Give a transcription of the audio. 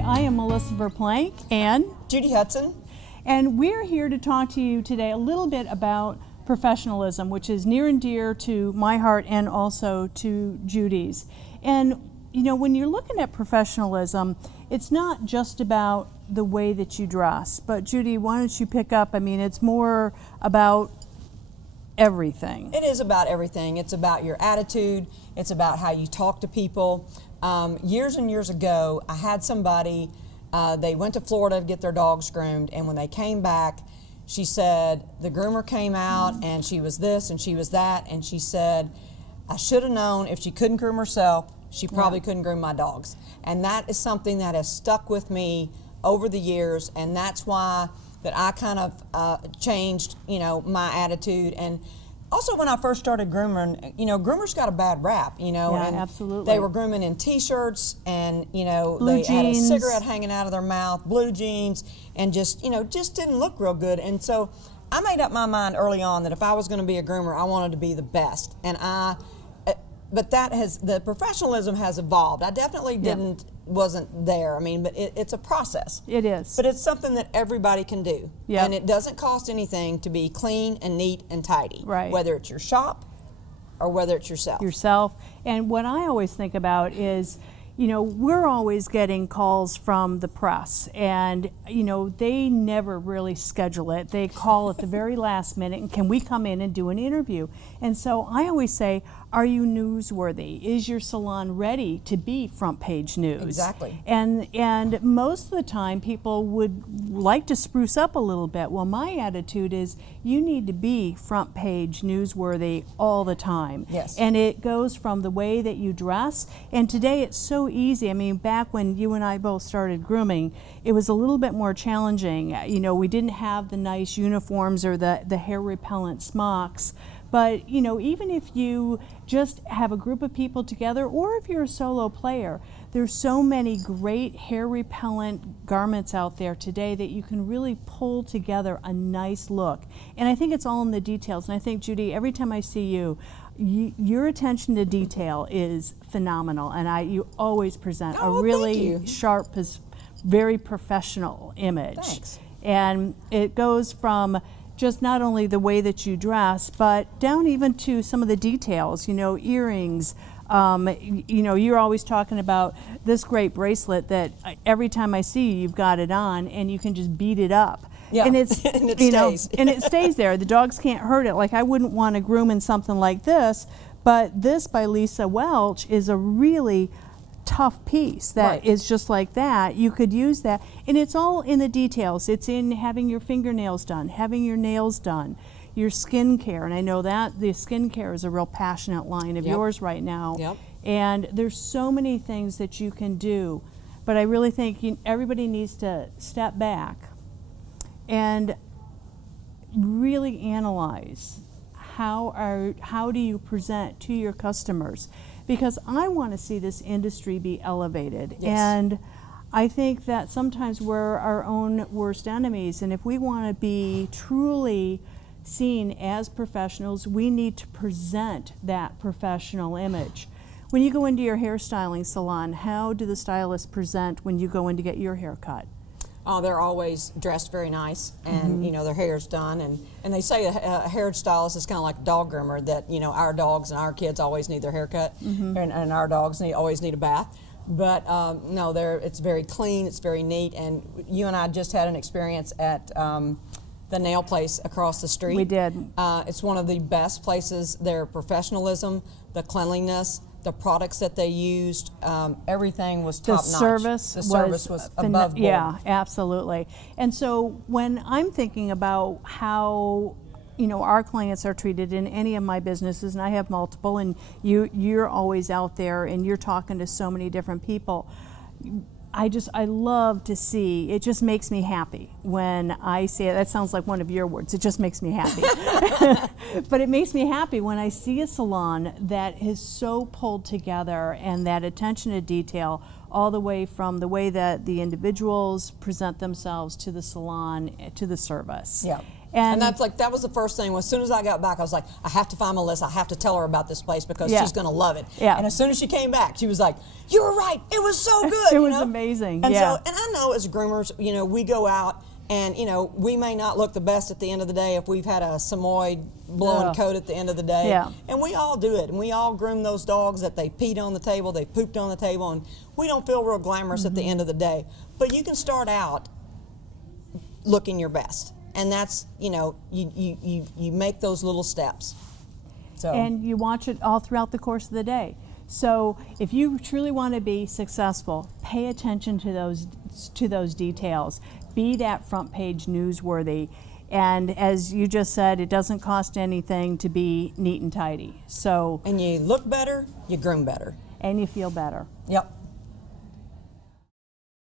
Hi, I am Melissa Verplank and Judy Hudson. And we're here to talk to you today a little bit about professionalism, which is near and dear to my heart and also to Judy's. And you know, when you're looking at professionalism, it's not just about the way that you dress. But Judy, why don't you pick up? I mean, it's more about everything. It is about everything. It's about your attitude. It's about how you talk to people. Years and years ago, I had somebody, they went to Florida to get their dogs groomed, and when they came back, she said, the groomer came out and she was this and she was that, and she said, I should have known if she couldn't groom herself, she probably couldn't groom my dogs. And that is something that has stuck with me over the years, and that's why that I kind of changed, you know, my attitude. And also when I first started grooming, you know, groomers got a bad rap, you know. Yeah, and absolutely. They were grooming in t-shirts and, you know, blue they had a jeans. cigarette hanging out of their mouth, blue jeans, and just, you know, just didn't look real good. And so I made up my mind early on that if I was going to be a groomer, I wanted to be the best. And but that has, the professionalism has evolved. I definitely wasn't there. I mean, but it's a process. It is. But it's something that everybody can do. Yep. And it doesn't cost anything to be clean and neat and tidy. Right. Whether it's your shop or whether it's yourself. And what I always think about is, you know, we're always getting calls from the press, and you know, they never really schedule it. They call at the very last minute and can we come in and do an interview? And so I always say, are you newsworthy? Is your salon ready to be front page news? Exactly. And most of the time people would like to spruce up a little bit. Well, my attitude is you need to be front page newsworthy all the time. Yes. And it goes from the way that you dress, and today it's so easy. I mean, back when you and I both started grooming, it was a little bit more challenging. You know, we didn't have the nice uniforms or the hair repellent smocks. But, you know, even if you just have a group of people together, or if you're a solo player, there's so many great hair repellent garments out there today that you can really pull together a nice look. And I think it's all in the details. And I think, Judy, every time I see you, your attention to detail is phenomenal. And you always present a really sharp, very professional image. Thanks. And it goes from just not only the way that you dress, but down even to some of the details, you know, earrings. You know, you're always talking about this great bracelet that every time I see you, you've got it on and you can just beat it up. Yeah, and it's and it you know, stays. and it stays there. The dogs can't hurt it. Like, I wouldn't want to groom in something like this, but this by Lisa Welch is a really tough piece that is just like that. You could use that, and it's all in the details. It's in having your fingernails done, having your nails done, your skin care, and I know that the skin care is a real passionate line of yours right now. Yep. And there's so many things that you can do, but I really think everybody needs to step back and really analyze how do you present to your customers, because I want to see this industry be elevated. Yes. And I think that sometimes we're our own worst enemies, and if we want to be truly seen as professionals, we need to present that professional image. When you go into your hairstyling salon, how do the stylists present when you go in to get your hair cut? Oh, they're always dressed very nice, and you know, their hair's done, and they say a hairstylist is kind of like a dog groomer, that, you know, our dogs and our kids always need their hair cut, and our dogs always need a bath. But no, it's very clean, it's very neat, and you and I just had an experience at the nail place across the street. We did. It's one of the best places. Their professionalism, the cleanliness, the products that they used, everything was top notch. The service was above board. Yeah, absolutely. And so when I'm thinking about how, you know, our clients are treated in any of my businesses, and I have multiple, and you're always out there and you're talking to so many different people, I love to see, it just makes me happy when I see it. That sounds like one of your words, it just makes me happy. But it makes me happy when I see a salon that is so pulled together, and that attention to detail, all the way from the way that the individuals present themselves to the salon, to the service. Yeah. And that's like, that was the first thing. As soon as I got back, I was like, I have to find Melissa. I have to tell her about this place because she's going to love it. Yeah. And as soon as she came back, she was like, you were right. It was so good. It was amazing. And yeah. so, and I know as groomers, you know, we go out and, you know, we may not look the best at the end of the day if we've had a Samoyed blowing coat at the end of the day. Yeah. And we all do it. And we all groom those dogs that they peed on the table, they pooped on the table, and we don't feel real glamorous at the end of the day. But you can start out looking your best. And that's, you know, you make those little steps. So. And you watch it all throughout the course of the day. So if you truly want to be successful, pay attention to those details. Be that front page newsworthy. And as you just said, it doesn't cost anything to be neat and tidy. So. And you look better, you groom better. And you feel better. Yep.